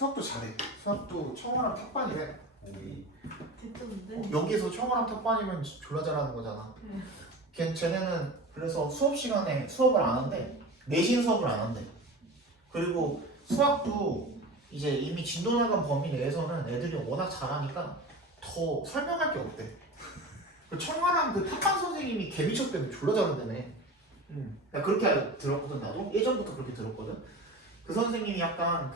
수학도 잘해. 수학도 청어랑 탑반이래. 됐던데? 여기서 청어랑 탑반이면 졸라 잘하는 거잖아. 쟤네는 그래서 수업 시간에 수업을 안 한대. 내신 수업을 안 한대. 그리고 수학도 이제 이미 진도 나간 범위 내에서는 애들이 워낙 잘하니까 더 설명할 게 없대. 청아랑 그 탑반 선생님이 개미쳤 때문에 졸라 잘한다며. 나 그렇게 들었거든. 나도 예전부터 그렇게 들었거든. 그 선생님이 약간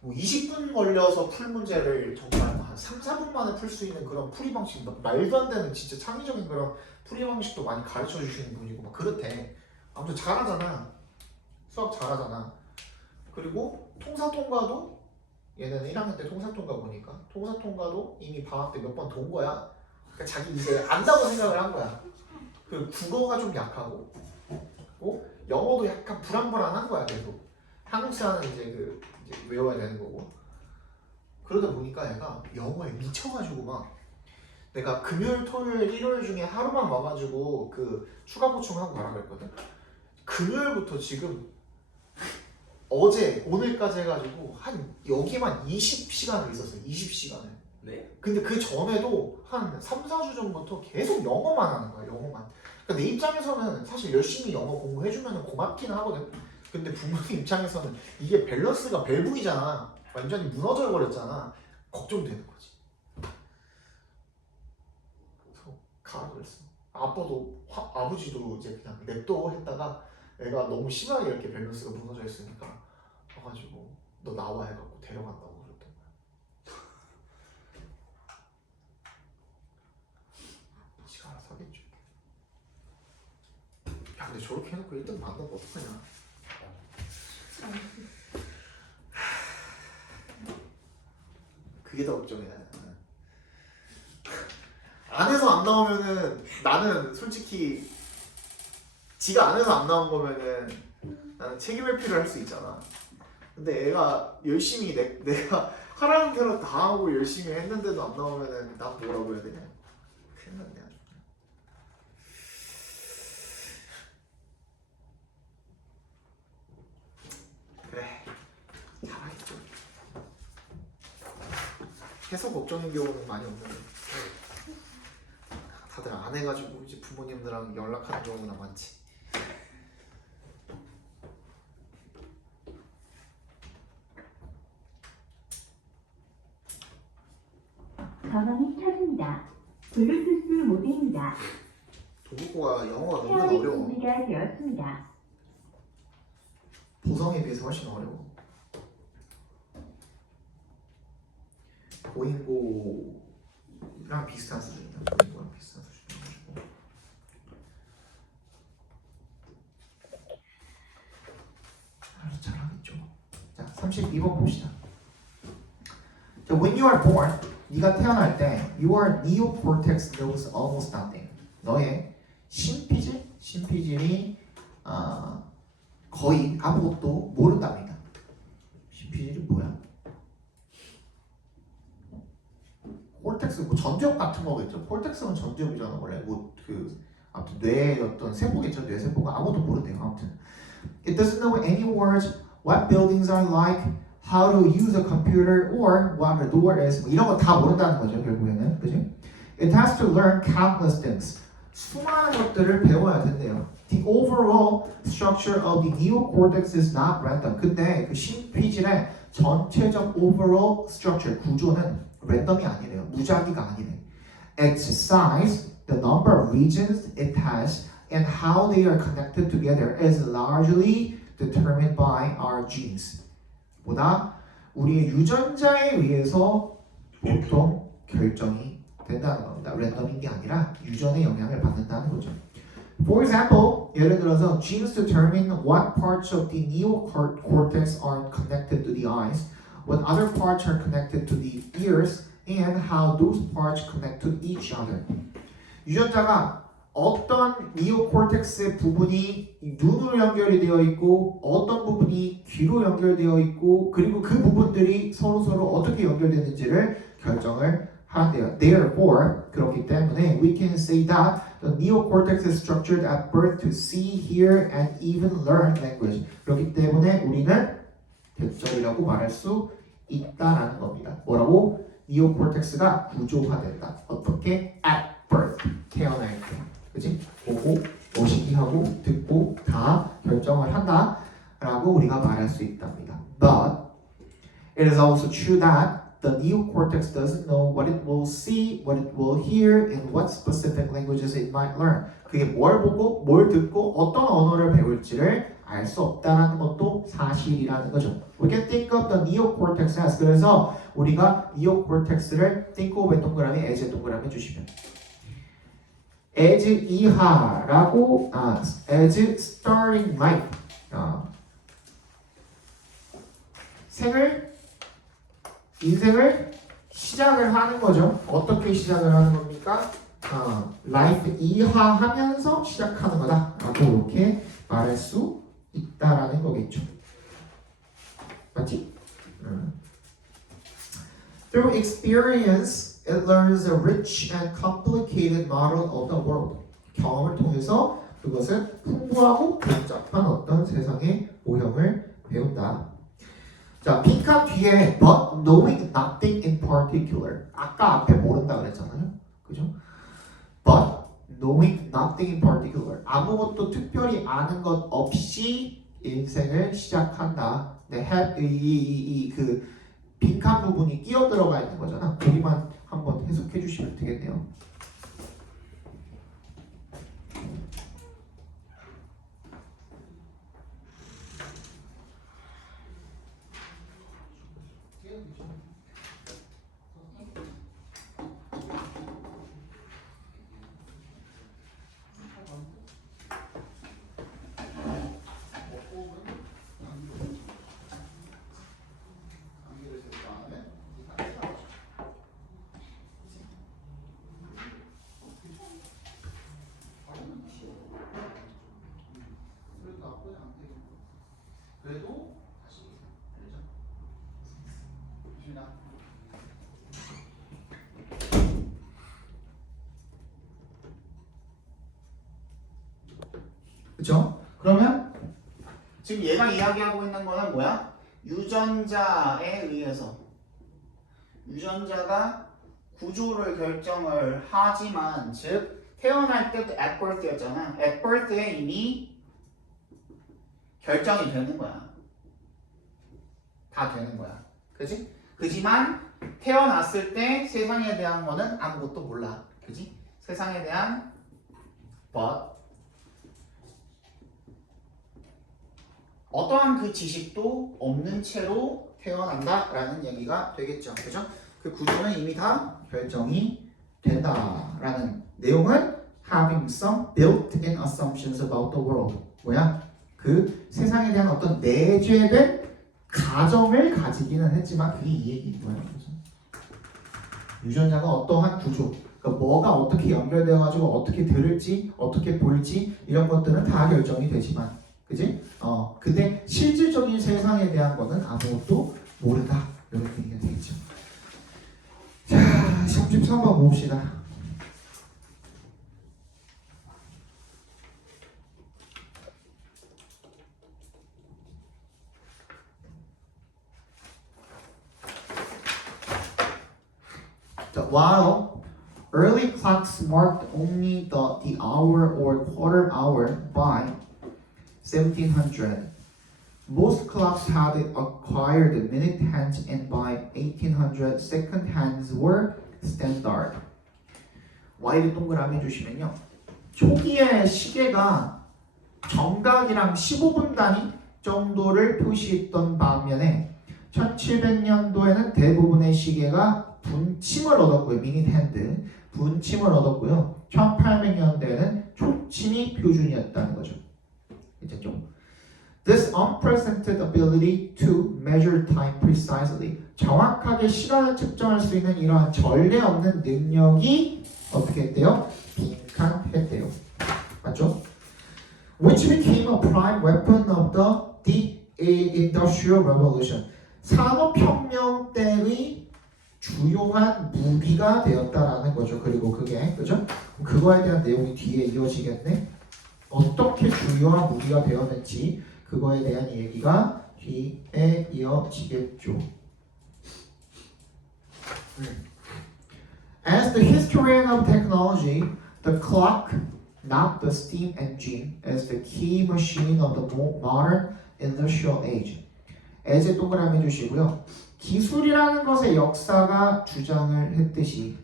뭐 20분 걸려서 풀 문제를 정말 한 3, 4분 만에 풀 수 있는 그런 풀이 방식, 말도 안 되는 진짜 창의적인 그런 풀이 방식도 많이 가르쳐 주시는 분이고 막 그렇대. 아무튼 잘하잖아. 수학 잘하잖아. 그리고 통사통과도 얘는 1학년 때 통사통과 보니까 통사통과도 이미 방학 때 몇 번 돈 거야. 그러니까 자기 이제 안다고 생각을 한 거야. 그 국어가 좀 약하고 영어도 약간 불안불안한 거야. 계속 한국사는 이제 이제 외워야 되는 거고. 그러다 보니까 얘가 영어에 미쳐가지고 막 내가 금요일, 토요일, 일요일 중에 하루만 와가지고 그 추가 보충하고 가라 그랬거든. 금요일부터 지금 어제 오늘까지 해가지고 한 여기만 20시간을 있었어요. 20시간을. 네? 근데 그 전에도 한 3, 4주 전부터 계속 영어만 하는 거야. 영어만. 그러니까 내 입장에서는 사실 열심히 영어 공부해주면 고맙기는 하거든. 근데 부모님 입장에서는 이게 밸런스가 벨붕이잖아. 완전히 무너져 버렸잖아. 걱정되는 거지. 그래서 가라 그랬어. 아버지도 이제 그냥 냅둬 했다가 애가 너무 심하게 이렇게 밸런스가 무너져 있으니까 와가지고 너 나와 해갖고 데려간다고 그랬던 거야. 지가 알아서 하겠죠. 야 근데 저렇게 해놓고 1등 만나면 어떡하냐. 그게 더 걱정이야. 안에서 안 나오면은 나는 솔직히 지가 안에서 안 나온 거면은 나는 책임 회피를 할 수 있잖아. 근데 애가 열심히 내가 하라는 대로 다 하고 열심히 했는데도 안 나오면은 난 뭐라고 해야 되냐? 큰일 났네. 그래 잘하겠죠. 해서 걱정인 경우는 많이 없는데 다들 안 해가지고 이제 부모님들랑 연락하는 경우가 많지. 전원이 켜집니다. 블루투스 모드입니다. 도국어가 영어가 너무나 헤어링 어려워. 준비가 되었습니다. 보성에 비해서 훨씬 어려워. 보잉고랑 비슷한 수준이다. 보잉고랑 비슷한 수준이어가지고. 알아서 잘하겠죠. 자, 32번 봅시다. 자, when you are born, 네가 태어날 때 your neocortex knows almost nothing. 너의 심피질이 거의 아무것도 모른답니다. 심피질이 뭐야? 콜텍스 뭐 전두엽 같은 거겠죠. 콜텍스는 전두엽이잖아 원래. 아무튼 뇌의 어떤 세포겠죠. 뇌세포가 아무것도 모른대요. 아무튼 it doesn't know any words, what buildings are like, how to use a computer, or what a door is. 뭐 이런 거 다 모른다는 거죠. 결국에는 그지? It has to learn countless things. 수많은 것들을 배워야 된대요. The overall structure of the neocortex is not random. 근데 그 심피질의 전체적 overall structure 구조는 랜덤이 아니래요. 무작위가 아니래. Its size, the number of regions it has, and how they are connected together is largely determined by our genes. 보다 우리의 유전자에 의해서 보통 결정이 된다는 겁니다. 랜덤인 게 아니라 유전의 영향을 받는다는 거죠. For example, 예를 들어서 genes determine what parts of the neocortex are connected to the eyes, what other parts are connected to the ears, and how those parts connect to each other. 유전자가 어떤 니오코텍스의 부분이 눈으로 연결이 되어 있고 어떤 부분이 귀로 연결되어 있고 그리고 그 부분들이 서로 어떻게 연결되는지를 결정을 한대요. Therefore, 그렇기 때문에 we can say that the neocortex is structured at birth to see, hear, and even learn language. 그렇기 때문에 우리는 대절이라고 말할 수 있다라는 겁니다. 뭐라고? 니오코텍스가 구조화된다. 어떻게? At birth. 태어날 때. 그지? 보고, 머시기하고, 듣고 다 결정을 한다. 라고 우리가 말할 수 있답니다. But it is also true that the neocortex doesn't know what it will see, what it will hear, and what specific languages it might learn. 그게 뭘 보고, 뭘 듣고, 어떤 언어를 배울지를 알 수 없다는 것도 사실이라는 거죠. We can think of the neocortex as. 그래서 우리가 neocortex를 think of의 동그라미, as의 동그라미 주시면 as 이하라고, as starting life. 인생을 시작을 하는 거죠. 어떻게 시작을 하는 겁니까? 라이프 이하하면서 시작하는 거다 라고 이렇게 말할 수 있다라는 거겠죠. 맞지? Through experience, it learns a rich and complicated model of the world. 경험을 통해서 그것을 풍부하고 복잡한 어떤 세상의 모형을 배운다. 자, 빈칸 뒤에 but knowing nothing in particular. 아까 앞에 모른다 그랬잖아요. 그죠? But knowing nothing in particular. 아무것도 특별히 아는 것 없이 인생을 시작한다. 네, have 그 빈칸 부분이 끼어 들어가 있는 거잖아. 거기만 한번 해석해 주시면 되겠네요. 그래도 다시 알죠? 좋습니다. 그렇죠? 그러면 지금 얘가 이야기하고 있는 거는 뭐야? 유전자에 의해서 유전자가 구조를 결정을 하지만 즉 태어날 때도 at birth였잖아. at birth에 이미 결정이 되는 거야. 다 되는 거야. 그지? 그지만 태어났을 때 세상에 대한 거는 아무것도 몰라. 그지? 세상에 대한 but 어떠한 그 지식도 없는 채로 태어난다라는 얘기가 되겠죠. 그죠? 그 구조는 이미 다 결정이 된다라는 내용은 having some built-in assumptions about the world. 뭐야? 그 세상에 대한 어떤 내재된 가정을 가지기는 했지만 그게 이 얘기인 거예요. 유전자가 어떠한 구조, 그러니까 뭐가 어떻게 연결되어 가지고 어떻게 들을지, 어떻게 볼지 이런 것들은 다 결정이 되지만, 그지? 근데 실질적인 세상에 대한 거는 아무것도 모르다 이렇게 얘기가 되겠죠. 자, 33번 봅시다. While early clocks marked only the hour or quarter hour by 1700, most clocks had acquired minute hands, and by 1800, second hands were standard. Y를 동그라미 주시면요, 초기의 시계가 정각이랑 15분 단위 정도를 표시했던 반면에 1700년도에는 대부분의 시계가 분침을 얻었고요. 미닛 핸드 분침을 얻었고요. 1800년대에는 촉침이 표준이었다는 거죠. 됐죠? This unprecedented ability to measure time precisely, 정확하게 시간을 측정할 수 있는 이러한 전례 없는 능력이 어떻게 했대요? 빈칸했대요. 맞죠? Which became a prime weapon of the Industrial Revolution. 산업혁명 때의 주요한 무기가 되었다라는 거죠. 그리고 그게, 그죠? 그거에 대한 내용이 뒤에 이어지겠네. 어떻게 주요한 무기가 되었는지 그거에 대한 얘기가 뒤에 이어지겠죠. As the historian of technology, the clock, not the steam engine, is the key machine of the modern industrial age. as에 동그라미 해주시고요. 기술이라는 것의 역사가 주장을 했듯이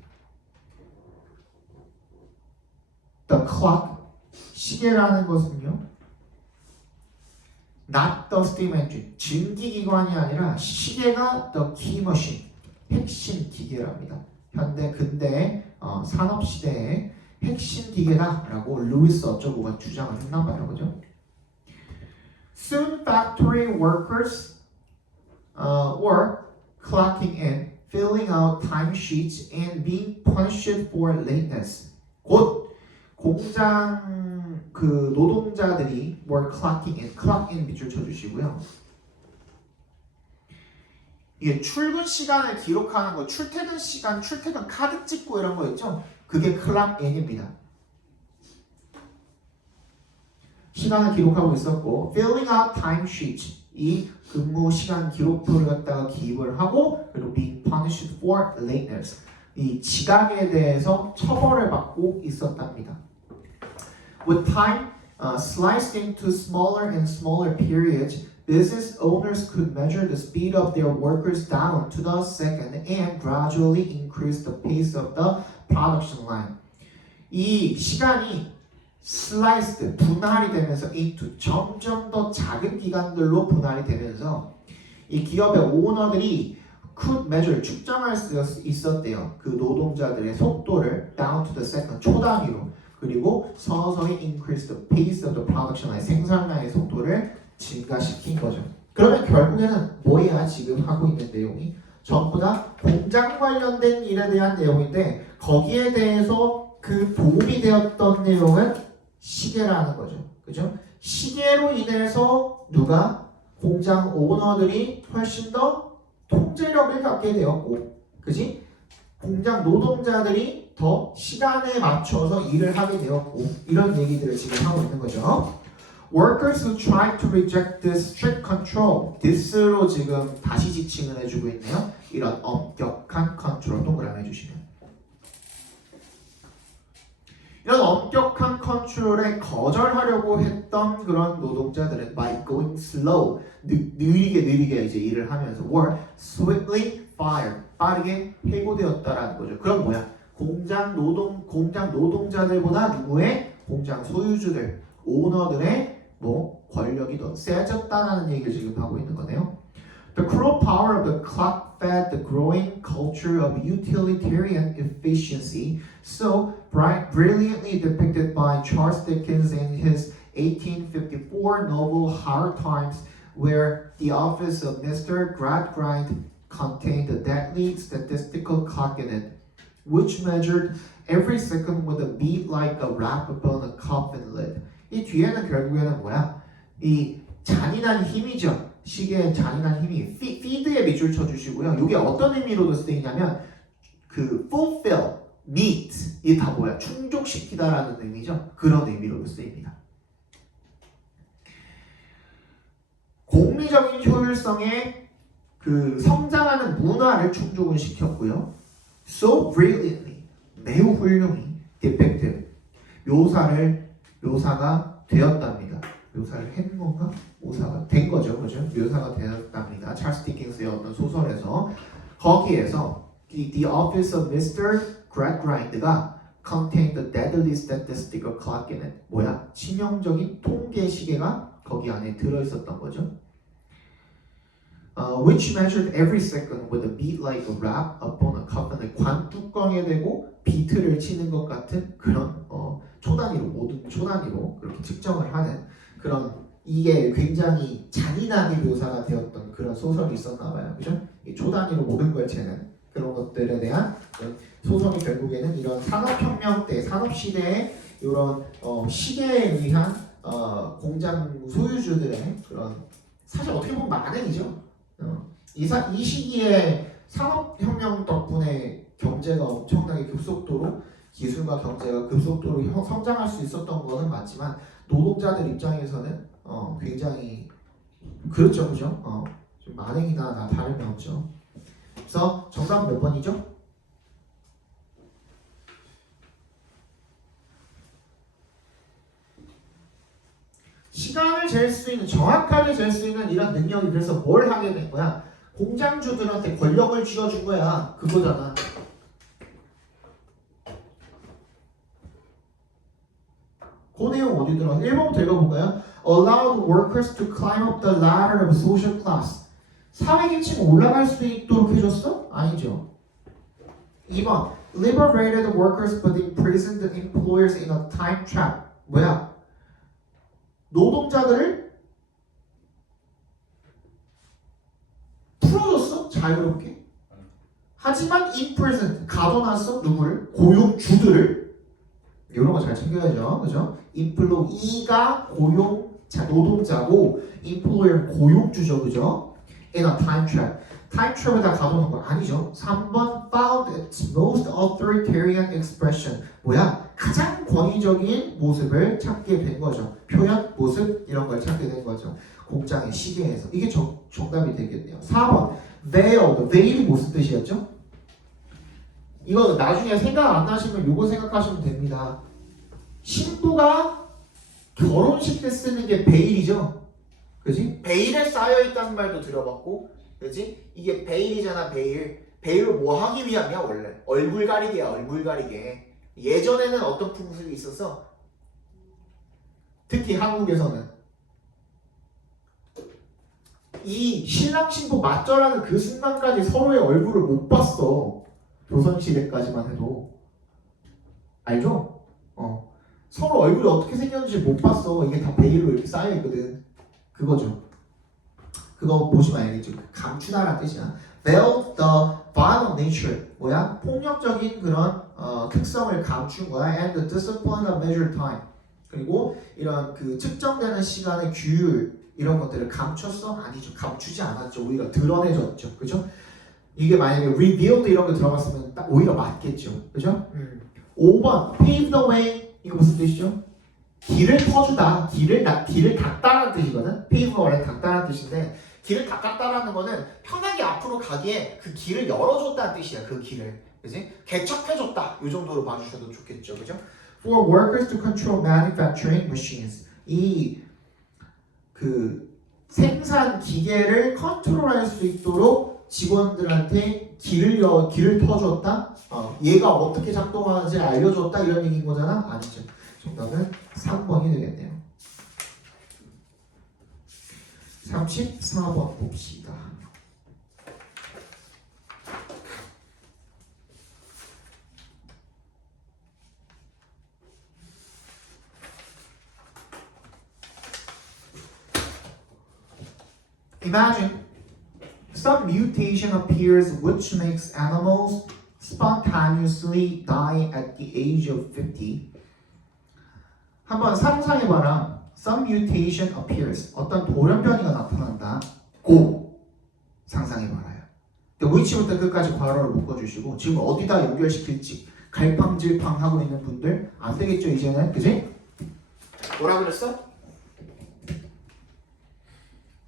the clock, 시계라는 것은요, not the steam engine, 증기기관이 아니라 시계가 the key machine, 핵심 기계랍니다. 현대 근대 산업 시대의 핵심 기계다라고 루이스 어쩌고가 주장을 했나봐요, 그죠? Soon factory workers were clocking in, filling out timesheets, and being punished for lateness. 곧 공장 그 노동자들이 were clocking in, clock in 밑줄 쳐주시고요. 이게 출근 시간을 기록하는 거, 출퇴근 시간, 출퇴근 카드 찍고 이런 거 있죠? 그게 clock in입니다. 시간을 기록하고 있었고, filling out timesheets, 이 근무 시간 기록표를 갖다가 기입을 하고, 그리고 being punished for lateness, 이 지각에 대해서 처벌을 받고 있었답니다. With time sliced into smaller and smaller periods, business owners could measure the speed of their workers down to the second and gradually increase the pace of the production line. 이 시간이 sliced, 분할이 되면서 into, 점점 더 작은 기간들로 분할이 되면서 이 기업의 오너들이 could measure, 측정할 수 있었대요. 그 노동자들의 속도를 down to the second, 초 단위로. 그리고 서서히 increase the pace of the production line, 생산량의 속도를 증가시킨 거죠. 그러면 결국에는 뭐야 지금 하고 있는 내용이? 전부 다 공장 관련된 일에 대한 내용인데 거기에 대해서 그 도움이 되었던 내용은 시계라는 거죠. 그죠? 시계로 인해서 누가? 공장 오너들이 훨씬 더 통제력을 갖게 되었고, 그지? 공장 노동자들이 더 시간에 맞춰서 일을 하게 되었고, 이런 얘기들을 지금 하고 있는 거죠. Workers who try to reject this strict control, this로 지금 다시 지칭을 해주고 있네요. 이런 엄격한 컨트롤 동그라미 해주시면, 이런 엄격한 컨트롤에 거절하려고 했던 그런 노동자들은 by going slow, 느리게 이제 일을 하면서 were swiftly fired, 빠르게 해고되었다라는 거죠. 그럼 뭐야? 공장 노동자들보다 누구의? 공장 소유주들, 오너들의 뭐 권력이 더 세졌다라는 얘기를 지금 하고 있는 거네요. The cruel power of the clock fed the growing culture of utilitarian efficiency, so brilliantly depicted by Charles Dickens in his 1854 novel Hard Times, where the office of Mr. Gradgrind contained a deadly statistical clock in it, which measured every second with a beat like a rap upon a coffin lid. 이 뒤에는 결국에는 뭐야? 이 잔인한 힘이죠. 시계의 잔인한 힘이 feed에 밑줄 쳐주시고요. 이게 어떤 의미로도 쓰이냐면 그 fulfill, meet, 이게 다 뭐야? 충족시키다라는 의미죠. 그런 의미로도 쓰입니다. 공리적인 효율성에 그 성장하는 문화를 충족을 시켰고요. So brilliantly, 매우 훌륭히 depicted, 묘사가 되었답니다. 묘사를 한 건가? 묘사가 된 거죠, 그죠? 묘사가 되었답니다. 찰스 디킨스의 어떤 소설에서 거기에서 the office of Mr. Gradgrind가 contained the deadly statistical clock in it. 뭐야? 치명적인 통계 시계가 거기 안에 들어있었던 거죠. Which measured every second with a beat like a rap upon a coffin. 관뚜껑에 대고 비트를 치는 것 같은 그런 초단위로, 모든 초단위로 그렇게 측정을 하는 그런, 이게 굉장히 잔인하게 묘사가 되었던 그런 소설이 있었나 봐요. 그죠? 이 초단위로 모든 걸 재는 그런 것들에 대한 소설이 결국에는 이런 산업혁명 때, 산업시대에 이런 시계에 의한 공장 소유주들의 그런, 사실 어떻게 보면 만행이죠. 이 시기에 산업혁명 덕분에 경제가 엄청나게 급속도로, 기술과 경제가 급속도로 성장할 수 있었던 것은 맞지만 노동자들 입장에서는 굉장히 그렇죠, 그죠? 좀 만행이나 다 다름이 없죠. 그래서 정답은 몇 번이죠? 시간을 잴 수 있는, 정확하게 잴 수 있는 이런 능력이 그래서 뭘 하게 된 거야? 공장주들한테 권력을 쥐어준 거야. 그거잖아. 그 내용 어디 들어? 1번부터 읽어볼까요? Allow the workers to climb up the ladder of social class. 사회계층 올라갈 수 있도록 해줬어? 아니죠. 2번 Liberated the workers but imprisoned the employers in a time trap. 뭐야? 노동자들을 풀어줬어? 자유롭게. 하지만 imprisoned, 가둬놨어? 누구를? 고용주들을. 이런 거 잘 챙겨야죠. 그죠? employee가 노동자고 employer 고용주죠. 그죠? in a time trap. time trap에 다 가둬놓은 거 아니죠. 3번 found its most authoritarian expression. 뭐야? 가장 권위적인 모습을 찾게 된 거죠. 표현, 모습 이런 걸 찾게 된 거죠. 공장의 시계에서. 이게 정답이 되겠네요. 4번 veiled. veil이 무슨 뜻이었죠? 이거 나중에 생각 안 나시면 이거 생각하시면 됩니다. 신부가 결혼식 때 쓰는 게 베일이죠. 그지? 베일에 쌓여있다는 말도 들어봤고, 그지? 이게 베일이잖아, 베일. 베일을 뭐 하기 위함이야, 원래? 얼굴 가리개야, 얼굴 가리개. 예전에는 어떤 풍습이 있었어? 특히 한국에서는 이 신랑 신부 맞절하는 그 순간까지 서로의 얼굴을 못 봤어. 조선시대까지만 해도. 알죠? 서로 얼굴이 어떻게 생겼는지 못 봤어. 이게 다 베일로 이렇게 쌓여있거든. 그거죠. 그거 보시면 알겠죠. 감추다라는 뜻이야. Veil the violent nature. 뭐야? 폭력적인 그런 특성을 감춘 거야. And the discipline of measured time. 그리고 이런 그 측정되는 시간의 규율 이런 것들을 감췄어? 아니죠. 감추지 않았죠. 오히려 드러내줬죠. 그죠? 이게 만약에 revealed 이런 거 들어갔으면 딱 오히려 맞겠죠. 그죠? 5번 pave the way. 이거 무슨 뜻이죠? 길을 터주다. 길을 닦다라는 뜻이거든. pave가 원래 닦다라는 뜻인데 길을 닦았다라는 거는 편하게 앞으로 가기에 그 길을 열어줬다는 뜻이야. 그 길을. 그지? 개척해줬다. 이 정도로 봐주셔도 좋겠죠. 그죠? For workers to control manufacturing machines. 이 그 생산 기계를 컨트롤할 수 있도록 직원들한테 길을 터줬다. 얘가 어떻게 작동하는지 알려줬다. 이런 얘기인 거잖아. 아니죠. 정답은 3번이 되겠네요. 34번 봅시다. Imagine some mutation appears which makes animals spontaneously die at the age of 50. 한번 상상해봐라. Some mutation appears. 어떤 돌연변이가 나타난다. 고 상상해봐라요. which부터 끝까지 괄호를 묶어주시고 지금 어디다 연결시킬지 갈팡질팡 하고 있는 분들 안 되겠죠 이제는. 그지? 뭐라 그랬어?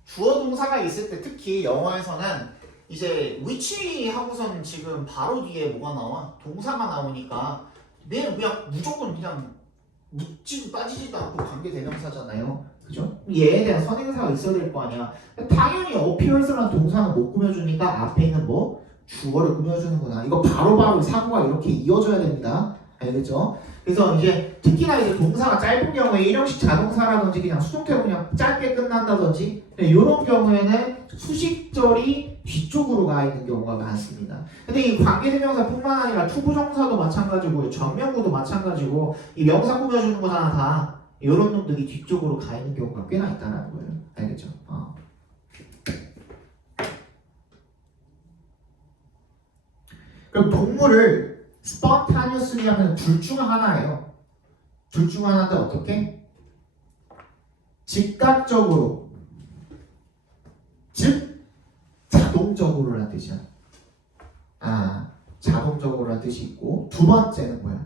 주어 동사가 있을 때 특히 영어에서는 이제 which 하고선 지금 바로 뒤에 뭐가 나와? 동사가 나오니까 그냥 무조건 그냥 묻지도 따지지도 않고 관계대명사잖아요. 그죠? 얘에 대한 선행사가 있어야 될 거 아니야. 당연히 appears라는 동사는 못 꾸며주니까 앞에 있는 뭐 주어를 꾸며주는구나. 이거 바로바로 사고가 이렇게 이어져야 됩니다. 알겠죠? 그래서 이제 특히나 이제 동사가 짧은 경우에 일형식 자동사라든지 그냥 수동태로 그냥 짧게 끝난다든지 이런 경우에는 수식절이 뒤쪽으로 가 있는 경우가 많습니다. 근데 이 관계대명사뿐만 아니라 투부정사도 마찬가지고 전명구도 마찬가지고 이 명사 꾸며주는 거잖아 다. 이런 놈들이 뒤쪽으로 가 있는 경우가 꽤나 있다는 거예요. 알겠죠? 그럼 동물을 spontaneously 하면 둘 중 하나예요. 둘 중 하나인데 어떻게? 즉각적으로, 즉 자동적으로라는 뜻이야. 자동적으로라는 뜻이 있고 두 번째는 뭐야?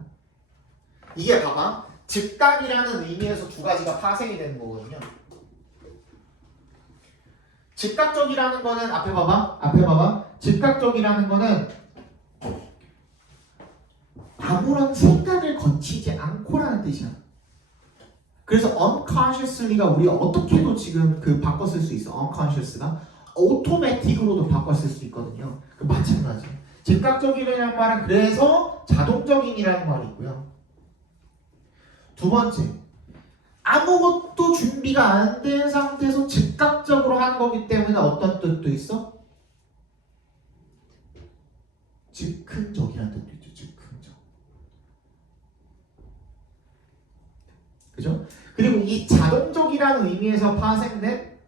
이게 봐봐. 즉각이라는 의미에서 두 가지가 파생이 되는 거거든요. 즉각적이라는 거는 앞에 봐봐. 즉각적이라는 거는 아무런 생각을 거치지 않고라는 뜻이야. 그래서 unconsciously가 우리가 어떻게도 지금 그 바꿔 쓸 수 있어. unconscious가 automatic으로도 바꿔 쓸 수 있거든요. 그 마찬가지. 즉각적이라는 말은 그래서 자동적인이라는 말이 있고요. 두 번째, 아무것도 준비가 안 된 상태에서 즉각적으로 하는 거기 때문에 어떤 뜻도 있어? 즉흥적이라는 뜻도 있죠. 즉흥적. 그죠? 그리고 이 자동적이라는 의미에서 파생된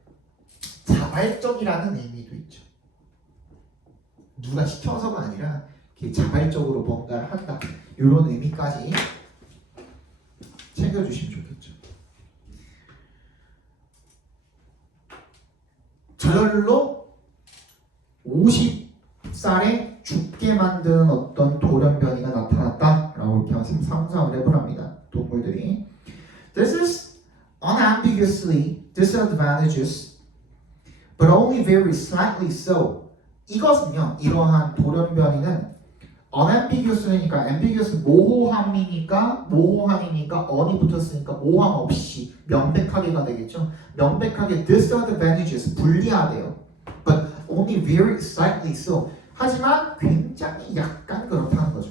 자발적이라는 의미도 있죠. 누가 시켜서가 아니라 이렇게 자발적으로 뭔가를 한다. 이런 의미까지 챙겨주시면 좋겠죠. 저절로 50살에 죽게 만드는 어떤 돌연변이가 나타났다라고 이렇게 상상을 해보랍니다. 동물들이. This is unambiguously disadvantageous, but only very slightly so. 이것은요, 이러한 돌연변이는 unambiguous니까 ambiguous 모호함이니까 on이 붙었으니까 모호함 없이 명백하게가 되겠죠. 명백하게 disadvantageous 불리하대요. But only very slightly so. 하지만 굉장히 약간 그렇다는 거죠.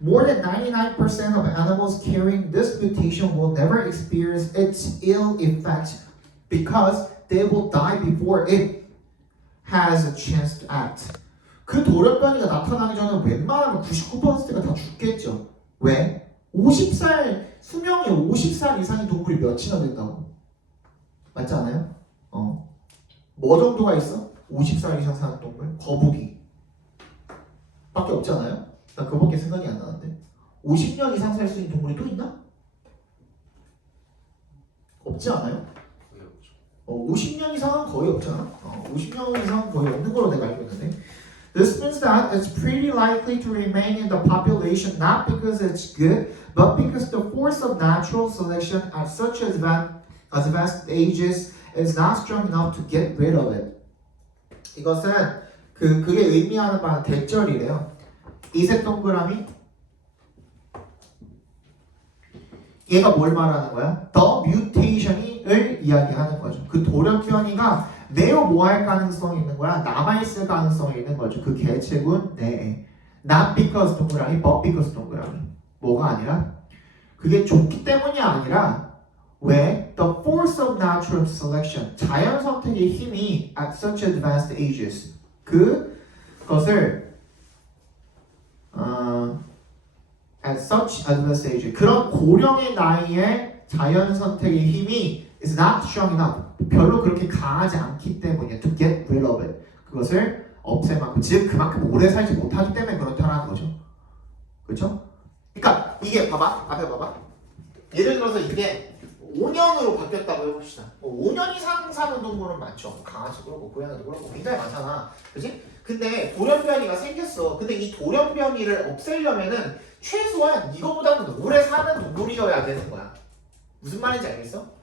More than 99% of animals carrying this mutation will never experience its ill effects because they will die before it has a chance to act. 그 돌연변이가 나타나기 전에 웬만하면 99%가 다 죽겠죠. 왜? 50살 수명이 50살 이상인 동물이 몇이나 된다고? 맞지 않아요? 뭐 정도가 있어? 50살 이상 사는 동물? 거북이 밖에 없잖아요? 나 그거밖에 생각이 안 나는데 50년 이상 살 수 있는 동물이 또 있나? 없지 않아요? 50년 이상은 거의 없잖아. 50년 이상은 거의 없는 걸로 내가 알고 있는데. This means that it's pretty likely to remain in the population not because it's good, but because the force of natural selection at such advanced ages is not strong enough to get rid of it. 이것은 그게 의미하는 바는 대절이래요. 이색 동그라미 얘가 뭘 말하는 거야? The mutation을 이야기하는 거죠. 그 돌연변이가 매우 뭐할 가능성이 있는 거야? 남아있을 가능성이 있는 거죠. 그 개체군 내에. Not because 동그라미, but because 동그라미. 뭐가 아니라? 그게 좋기 때문이 아니라 왜? The force of natural selection. 자연 선택의 힘이 at such advanced ages. 그것을 at such advanced age. 그런 고령의 나이에 자연 선택의 힘이 is not strong enough. 별로 그렇게 강하지 않기 때문이야. To get rid of it. 그것을 없앨 만큼, 즉 그만큼 오래 살지 못하기 때문에 그렇다는 거죠. 그렇죠? 그러니까 이게 봐봐, 앞에 봐봐. 예를 들어서 이게 5년으로 바뀌었다고 해봅시다. 5년 이상 사는 동물은 많죠. 강아지도 그렇고 고양이도 그렇고 굉장히 많잖아. 그지? 근데 돌연변이가 생겼어. 근데 이 돌연변이를 없애려면은 최소한 이거보다는 오래 사는 동물이어야 되는 거야. 무슨 말인지 알겠어?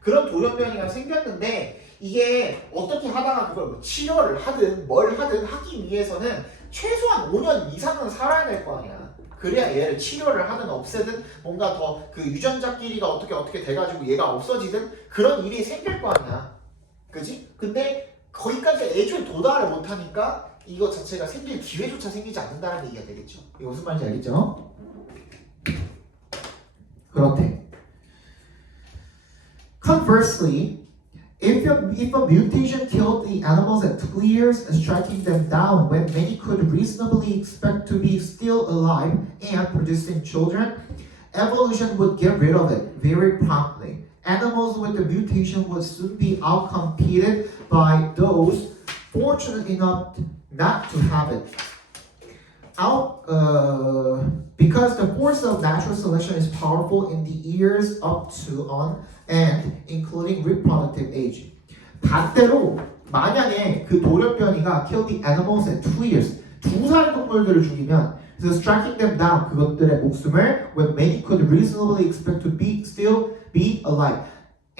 그런 돌연변이가 생겼는데 이게 어떻게 하다가 그걸 뭐 치료를 하든 뭘 하든 하기 위해서는 최소한 5년 이상은 살아야 될 거 아니야. 그래야 얘를 치료를 하든 없애든 뭔가 더 그 유전자끼리가 어떻게 돼가지고 얘가 없어지든 그런 일이 생길 거 아니야. 그지? 근데 거기까지 애초에 도달을 못하니까 이거 자체가 생길 기회조차 생기지 않는다는 얘기가 되겠죠. 이거 무슨 말인지 알겠죠? 그렇대. Conversely, if a mutation killed the animals at 2 years, striking them down when many could reasonably expect to be still alive and producing children, evolution would get rid of it very promptly. Animals with the mutation would soon be outcompeted by those fortunate enough not to have it. Because the force of natural selection is powerful in the years up to on and including reproductive age. 반대로 만약에 그 돌연변이가 kill the animals at 2 years, 2살 동물들을 죽이면 그래서 striking them down, 그것들의 목숨을 when many could reasonably expect to still be alive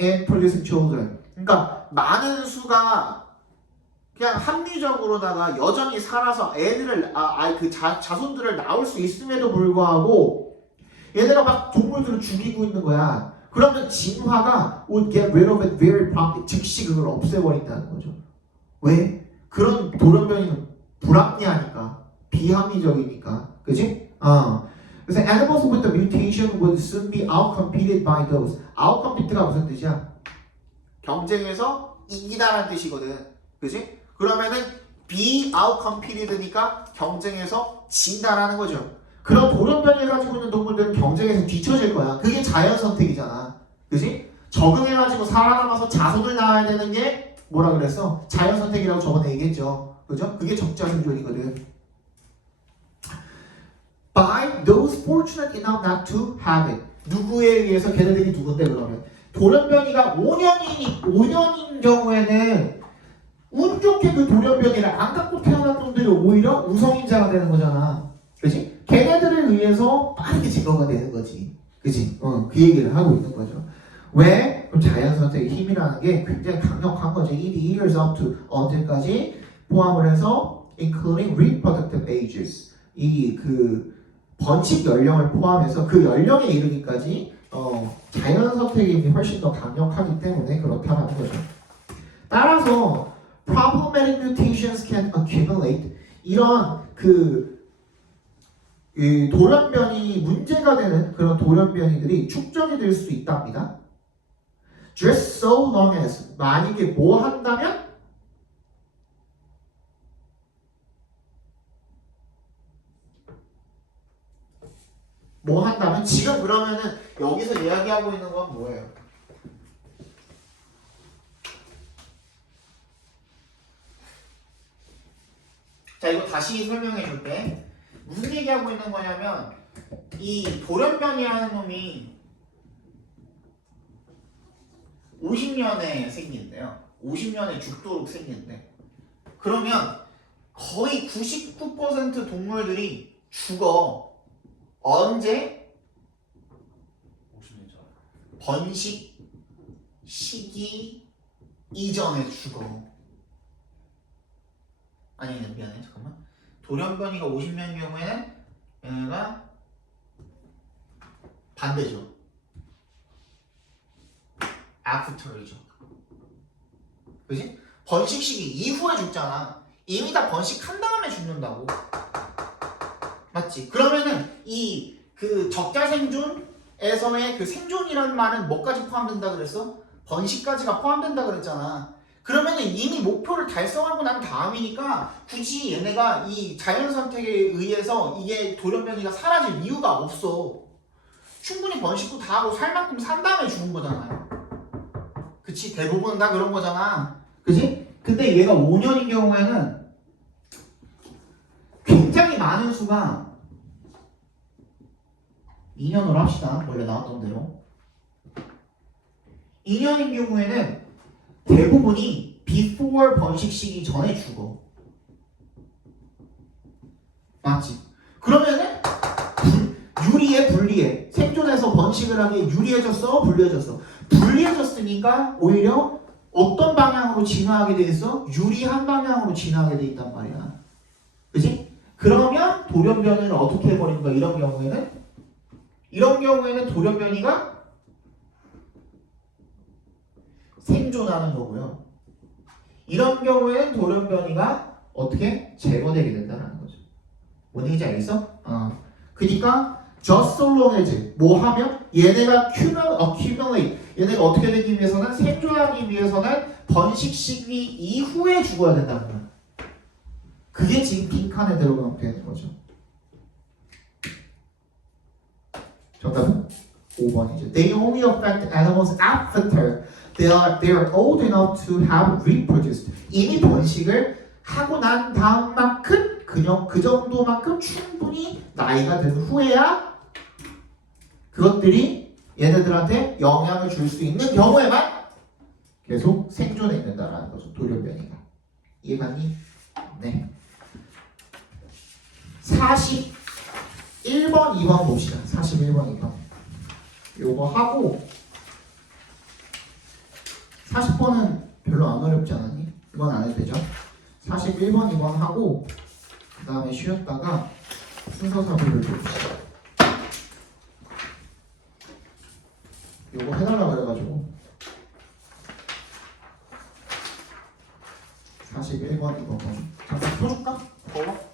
and producing children. 그러니까 많은 수가 그냥 합리적으로다가 여전히 살아서 애들을 그 자손들을 낳을 수 있음에도 불구하고 얘네가 막 동물들을 죽이고 있는 거야. 그러면 진화가 would get rid of it very promptly. 즉시 그걸 없애버린다는 거죠. 왜? 그런 돌연변이는 불합리하니까, 비합리적이니까, 그지? 그래서 animals with the mutation would soon be outcompeted by those. outcompete가 무슨 뜻이야? 경쟁에서 이기다라는 뜻이거든, 그지? 그러면은 be outcompeted니까 경쟁에서 진다라는 거죠. 그런 돌연변이를 가지고 있는 동물들은 경쟁에서 뒤처질 거야. 그게 자연 선택이잖아, 그지? 적응해가지고 살아남아서 자손을 낳아야 되는 게 뭐라 그랬어? 자연 선택이라고 저번에 얘기했죠, 그죠? 그게 적자생존이거든. By those fortunate enough not to have it. 누구에 의해서? 걔네들이 누군데 그러면? 돌연변이가 5년인 경우에는 운 좋게 그 돌연변이를 안 갖고 태어난 놈들이 오히려 우성인자가 되는 거잖아, 그지? 걔네들에 의해서 빠르게 제거가 되는 거지, 그지? 그 얘기를 하고 있는 거죠. 왜? 그럼 자연 선택의 힘이라는 게 굉장히 강력한 거죠. It years up to 언제까지 포함을 해서 including reproductive ages. 이 그 번식 연령을 포함해서 그 연령에 이르기까지 자연 선택의 힘이 훨씬 더 강력하기 때문에 그렇다는 거죠. 따라서 problematic mutations can accumulate. 이런 돌연변이 문제가 되는 그런 돌연변이들이 축적이 될 수 있답니다. Just so long as 만약에 뭐 한다면 지금 그러면은 여기서 이야기하고 있는 건 뭐예요? 자, 이거 다시 설명해 줄게. 무슨 얘기하고 있는 거냐면 이 돌연변이라는 놈이 50년에 생긴대요. 50년에 죽도록 생긴대. 그러면 거의 99% 동물들이 죽어. 언제? 50년 전. 번식 시기 이전에 죽어. 아니 미안해 잠깐만. 돌연변이가 50년인 경우에는 얘가 반대죠. after이죠. 그지? 번식 시기 이후에 죽잖아. 이미 다 번식한 다음에 죽는다고. 맞지? 그러면은 이 그 적자생존에서의 그 생존이라는 말은 뭐까지 포함된다 그랬어? 번식까지가 포함된다 그랬잖아. 그러면은 이미 목표를 달성하고 난 다음이니까 굳이 얘네가 이 자연 선택에 의해서 이게 돌연변이가 사라질 이유가 없어. 충분히 번식도 다 하고 살 만큼 산 다음에 죽은 거잖아요. 그치? 대부분 다 그런 거잖아. 그치? 근데 얘가 5년인 경우에는 굉장히 많은 수가 2년으로 합시다. 원래 나왔던 대로 2년인 경우에는 대부분이 before 번식 시기 전에 죽어. 맞지? 그러면은 유리해 불리해? 생존해서 번식을 하기에 유리해졌어? 불리해졌어? 불리해졌으니까 오히려 어떤 방향으로 진화하게 돼 있어? 유리한 방향으로 진화하게 돼 있단 말이야. 그치? 그러면 돌연변이를 어떻게 해버리는 거야? 이런 경우에는 돌연변이가 생존하는 거고요. 이런 경우에는 돌연변이가 어떻게 제거되게 된다는 거죠. 뭔 얘기인지 알겠어? 그러니까 just so long as 뭐 하면 얘네가 accumulate 얘네가 어떻게 되기 위해서는 생존하기 위해서는 번식 시기 이후에 죽어야 된다는 거야. 그게 지금 빈칸에 들어가면 되는 거죠. 정답은 5번이죠. They only affect animals after they are old enough to have reproduced. 이미 번식을 하고 난 다음만큼 그 정도만큼 충분히 나이가 든 후에야 그것들이 얘네들한테 영향을 줄 수 있는 경우에만 계속 생존해 있는다라는 거죠. 돌연변이가. 이해갔니? 네. 41번, 2번 봅시다. 41번, 2번. 요거 하고 40번은 별로 별로 안 어렵지 않았니? 이건 안 해도 되죠? 41번, 2번 하고 그 다음에 쉬었다가 순서 사부를 봅시다. 요거 해달라 그래가지고 41번, 2번 잠깐 펴줄까? 더워?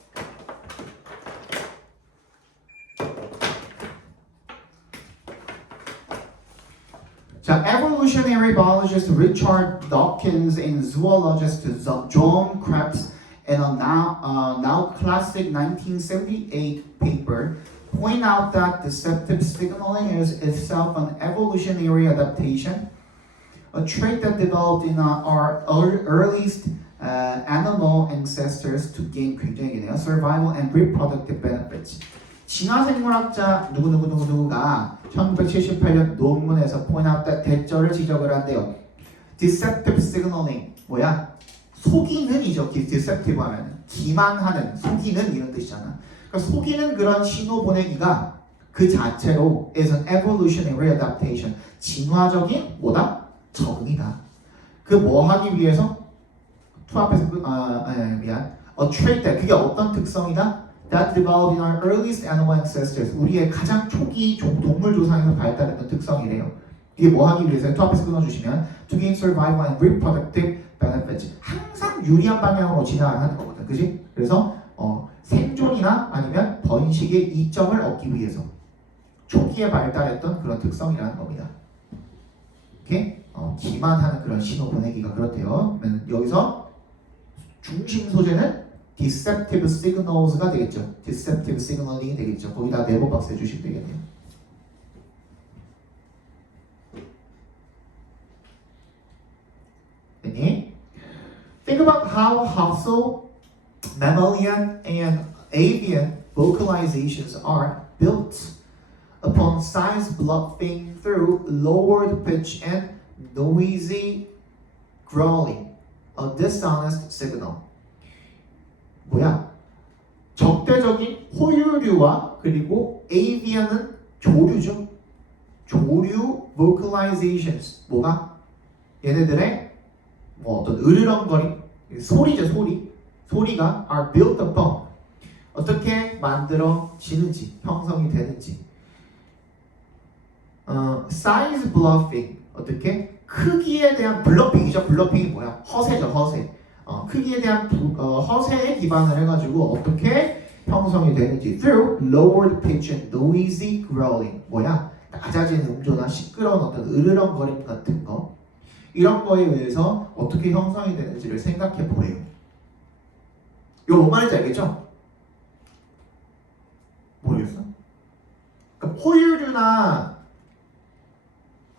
자, evolutionary biologist Richard Dawkins and zoologist John Krebs in a now classic 1978 paper point out that deceptive signaling is itself an evolutionary adaptation, a trait that developed in our earliest animal ancestors to gain 굉장히 survival and reproductive benefits. 진화생물학자 누구누구누구가 1978년 논문에서 point out that 대절을 지적을 한대요. Deceptive signaling 뭐야? 속이는이죠. Deceptive 하면 기만하는, 속이는 이런 뜻이잖아. 그러니까 속이는 그런 신호 보내기가 그 자체로 is an evolutionary adaptation. 진화적인 뭐다? 적응이다. 그 뭐 하기 위해서? 투 앞에서 a trait that 그게 어떤 특성이다? That developed in our earliest animal ancestors. 우리의 가장 초기 동물 조상에서 발달했던 특성이래요. 이게 뭐 하기 위해서? 투 앞에서 끊어주시면 to gain survival and reproductive benefits. 항상 유리한 방향으로 진화를 하는 거거든, 그지? 그래서 생존이나 아니면 번식의 이점을 얻기 위해서 초기에 발달했던 그런 특성이라는 겁니다. 오케이? 기만하는 그런 신호 보내기가 그렇대요. 여기서 중심 소재는 deceptive signals가 되겠죠. deceptive signaling이 되겠죠. 거기다 네모 박스 해주시면 되겠네요. 됐니? Think about how hostile mammalian and avian vocalizations are built upon size bluffing through lowered pitch and noisy growling, a dishonest signal. 뭐야? 적대적인 호유류와 그리고 avian은 조류죠. 조류 vocalizations 뭐가? 얘네들의 뭐 어떤 으르렁거림 소리죠. 소리가 are built upon 어떻게 만들어지는지 형성이 되는지 size bluffing 어떻게 크기에 대한 블러핑이죠. 블러핑이 뭐야? 허세죠. 허세. 크기에 대한 허세에 기반을 해가지고 어떻게 형성이 되는지 through lowered pitch and noisy growling 뭐야? 낮아진 음조나 시끄러운 어떤 으르렁거림 같은 거 이런 거에 의해서 어떻게 형성이 되는지를 생각해 보래요. 이거 뭔 말인지 알겠죠? 모르겠어? 그러니까 포유류나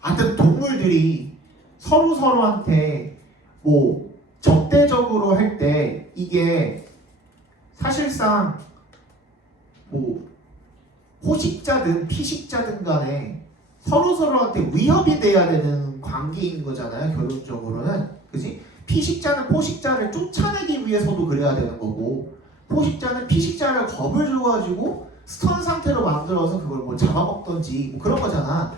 하여튼 동물들이 서로한테 뭐 적대적으로 할 때 이게 사실상 뭐 호식자든 피식자든 간에 서로한테 위협이 돼야 되는 관계인 거잖아요. 결론적으로는 그지? 피식자는 포식자를 쫓아내기 위해서도 그래야 되는 거고 포식자는 피식자를 겁을 줘가지고 스턴 상태로 만들어서 그걸 뭐 잡아먹던지 뭐 그런 거잖아.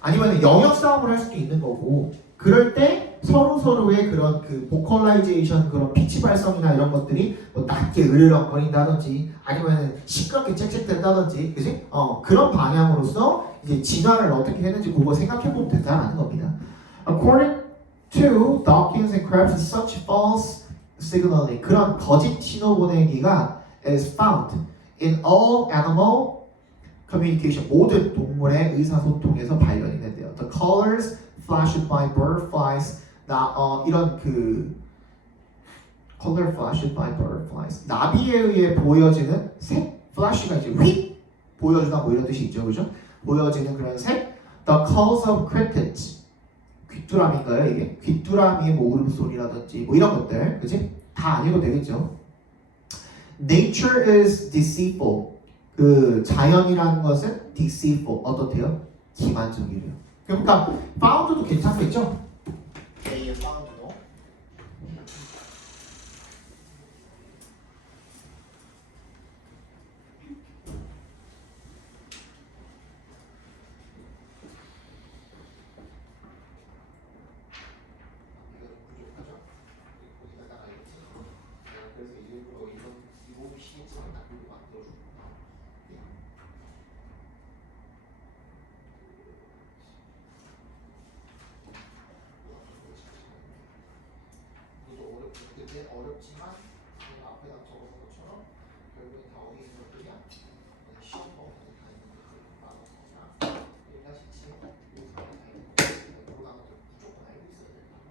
아니면 영역 싸움을 할 수도 있는 거고 그럴 때 서로의 그런 그 보컬라이제이션 그런 피치 발성이나 이런 것들이 뭐 낮게 으르렁거린다든지 아니면 시끄럽게 짹짹댄다든지 그지? 그런 방향으로서 이제 진화를 어떻게 했는지 그거 생각해 보면 된다는 겁니다. According to Dawkins and Krebs, such false signaling 그런 거짓 신호 보내기가 is found in all animal communication 모든 동물의 의사소통에서 발견이 된대요. The colors flashed by butterflies 이런 그 color flashed by butterflies 나비에 의해 보여지는 색 flash가 이제 휙 보여주다 뭐 이런 뜻이 있죠, 그죠? 보여지는 그런 색 the calls of crickets 귀뚜라미인가요 이게? 귀뚜라미의 뭐 울음소리라든지 뭐 이런 것들 그지? 다 아니고 되겠죠. Nature is deceitful 그 자연이라는 것은 deceitful 어떻대요? 기만적이래요. 그러니까 found도 괜찮겠죠? A의 found도 이거 부족하죠? 없지만 앞에다 적어놓은 것처럼 결국엔 다 어디 있는 것들이야? 시험 범위에 다 있는 것들 1-7 요소에 다 있는 것들 모르는 것들 무조건 알고 있어야 된다.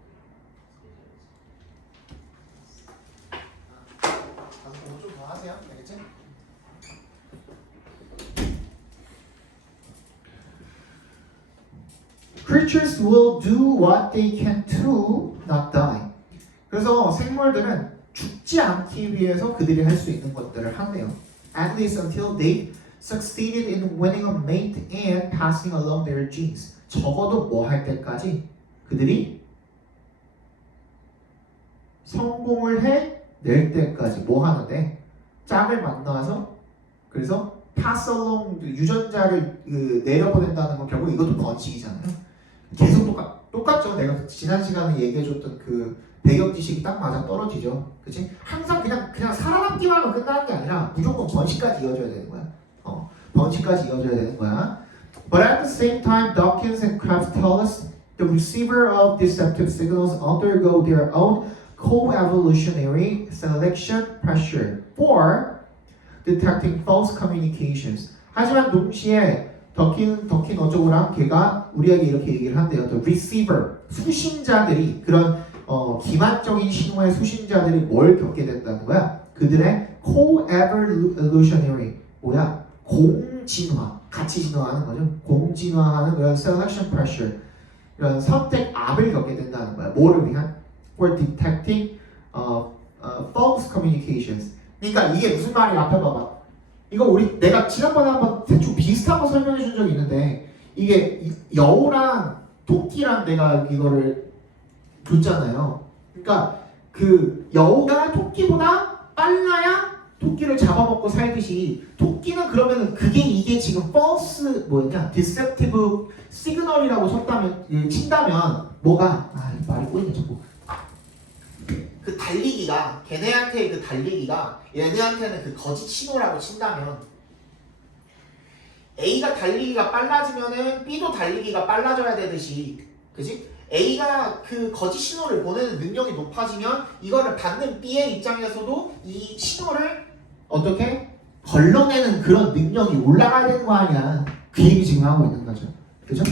가서 공부 좀 더 하세요. 알겠지? Creatures will do what they can to not die. 그래서 생물들은 죽지 않기 위해서 그들이 할 수 있는 것들을 한대요. At least until they succeeded in winning a mate and passing along their genes. 적어도 뭐 할 때까지 그들이 성공을 해낼 때까지 뭐 하는데 짝을 만나서 그래서 pass along 유전자를 내려보낸다는 건 결국 이것도 번식이잖아요. 계속 똑같죠. 내가 지난 시간에 얘기해줬던 그 배경 지식이 딱 맞아 떨어지죠. 그치? 항상 그냥 살아남기만 하면 끝나는 게 아니라 무조건 번식까지 이어져야 되는 거야. 번식까지 이어져야 되는 거야. But at the same time, Dawkins and Krafft tell us the receiver of deceptive signals undergo their own co-evolutionary selection pressure for detecting false communications. 하지만 동시에 더킨 어쩌고랑 걔가 우리에게 이렇게 얘기를 한대요. The receiver, 수신자들이 그런 기만적인 신호의 수신자들이 뭘 겪게 된다는 거야? 그들의 co-evolutionary 뭐야? 공진화, 같이 진화하는 거죠. 공진화하는 그런 selection pressure, 이런 선택 압을 겪게 된다는 거야. 뭐를 위한? For detecting false communications. 그러니까 이게 무슨 말이야? 앞에 봐봐. 이거 내가 지난번에 한번 대충 비슷한 거 설명해 준 적이 있는데 이게 여우랑 토끼랑 내가 이거를 줬잖아요. 그러니까 그 여우가 토끼보다 빨라야 토끼를 잡아먹고 살듯이 토끼는 그러면은 이게 지금 false 뭐냐 deceptive signal이라고 친다면 뭐가 말이 꼬이네 자꾸. 그 달리기가 걔네한테 그 달리기가 얘네한테는 그 거짓 신호라고 친다면 A가 달리기가 빨라지면은 B도 달리기가 빨라져야 되듯이 그지? A가 그 거짓 신호를 보내는 능력이 높아지면 이거를 받는 B의 입장에서도 이 신호를 어떻게 걸러내는 그런 능력이 올라가야 되는 거 아니야. 그 얘기 지금 하고 있는 거죠. 그죠?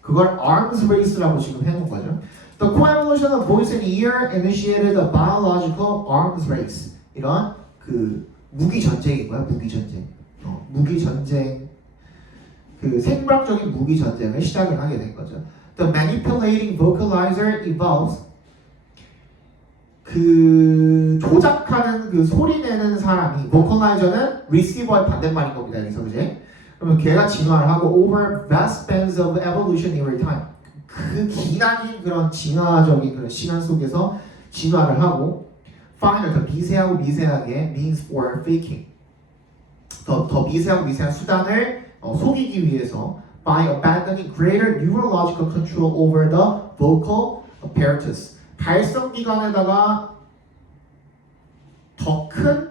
그걸 arms race라고 지금 해놓은 거죠. The coevolution of voice and ear initiated a biological arms race. 이런 그 무기 전쟁인 거야. 무기 전쟁. 무기 전쟁. 그 생물학적인 무기 전쟁을 시작을 하게 된 거죠. The manipulating vocalizer evolves. 그 조작하는 그 소리 내는 사람이 vocalizer는 receiver의 반대말인 겁니다. 여기서 그지? 그러면 걔가 진화를 하고 over vast spans of evolutionary time. 그 기나긴 그런 진화적인 그런 시간 속에서 진화를 하고 finer 더 미세하고 미세하게 means for faking 더 미세하고 미세한 수단을 속이기 위해서 by abandoning greater neurological control over the vocal apparatus 발성기관에다가 더 큰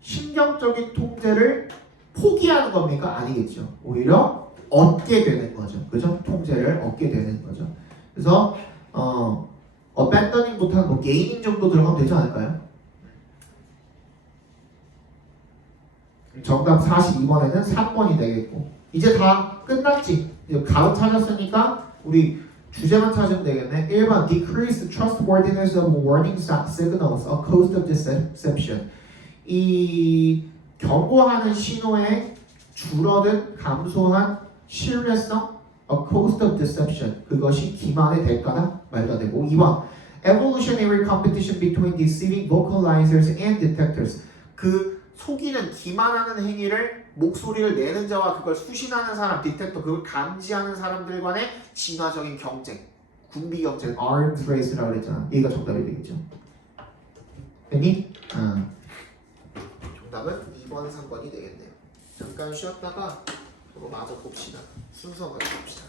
신경적인 통제를 포기하는 겁니까? 아니겠죠. 오히려 얻게 되는 거죠. 그죠? 통제를 얻게 되는 거죠. 그래서 abandoning부터는 뭐 gaining 정도 들어가면 되지 않을까요? 정답 42번에는 3번이 되겠고 이제 다 끝났지? 이제 답은 찾았으니까 우리 주제만 찾으면 되겠네. 1번 decrease the trustworthiness of warning signals, a cost of deception. 이 경고하는 신호에 줄어든 감소한 신뢰성, a cost of deception. 그것이 기만의 대가다 말도 안 되고. 2번 evolutionary competition between deceiving vocalizers and detectors. 그 속이는 기만하는 행위를 목소리를 내는 자와 그걸 수신하는 사람, 디텍터, 그걸 감지하는 사람들 간의 진화적인 경쟁, 군비 경쟁, arms race라고 그랬잖아. 얘가 정답이 되겠죠. 됐니? 정답은 2번, 3번이 되겠네요. 잠깐 쉬었다가 서로 마저 봅시다. 순서 맞춰 봅시다.